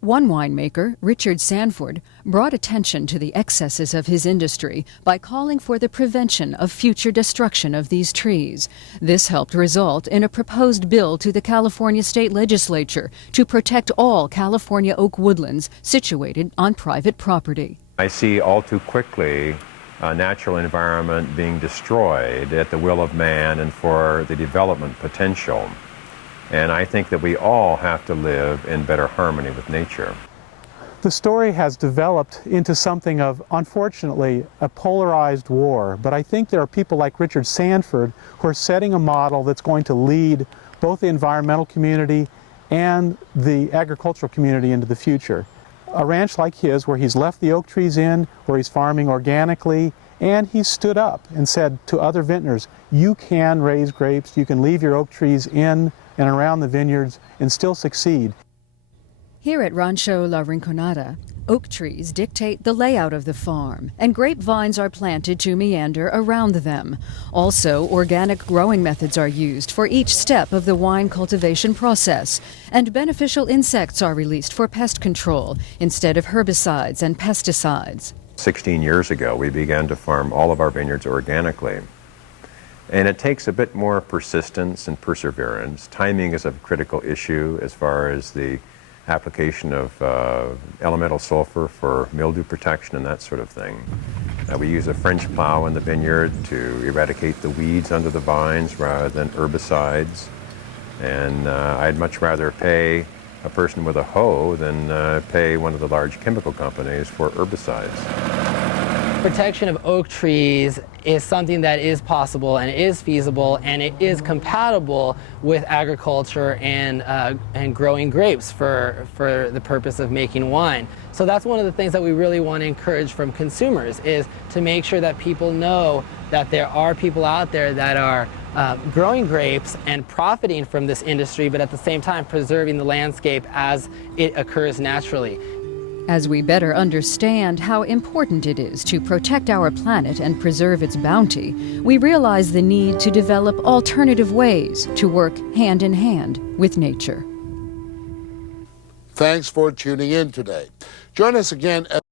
One winemaker, Richard Sanford, brought attention to the excesses of his industry by calling for the prevention of future destruction of these trees. This helped result in a proposed bill to the California State Legislature to protect all California oak woodlands situated on private property. I see all too quickly a natural environment being destroyed at the will of man and for the development potential. And I think that we all have to live in better harmony with nature. The story has developed into something of, unfortunately, a polarized war, but I think there are people like Richard Sanford who are setting a model that's going to lead both the environmental community and the agricultural community into the future. A ranch like his, where he's left the oak trees in, where he's farming organically, and he stood up and said to other vintners, you can raise grapes, you can leave your oak trees in and around the vineyards and still succeed. Here at Rancho La Rinconada, oak trees dictate the layout of the farm, and grapevines are planted to meander around them. Also, organic growing methods are used for each step of the wine cultivation process, and beneficial insects are released for pest control instead of herbicides and pesticides. 16 years ago, we began to farm all of our vineyards organically. And it takes a bit more persistence and perseverance. Timing is a critical issue as far as the application of elemental sulfur for mildew protection and that sort of thing. We use a French plow in the vineyard to eradicate the weeds under the vines rather than herbicides. And I'd much rather pay a person with a hoe than pay one of the large chemical companies for herbicides. Protection of oak trees is something that is possible and is feasible, and it is compatible with agriculture and growing grapes for the purpose of making wine. So that's one of the things that we really want to encourage from consumers, is to make sure that people know that there are people out there that are growing grapes and profiting from this industry, but at the same time preserving the landscape as it occurs naturally. As we better understand how important it is to protect our planet and preserve its bounty, we realize the need to develop alternative ways to work hand in hand with nature. Thanks for tuning in today. Join us again at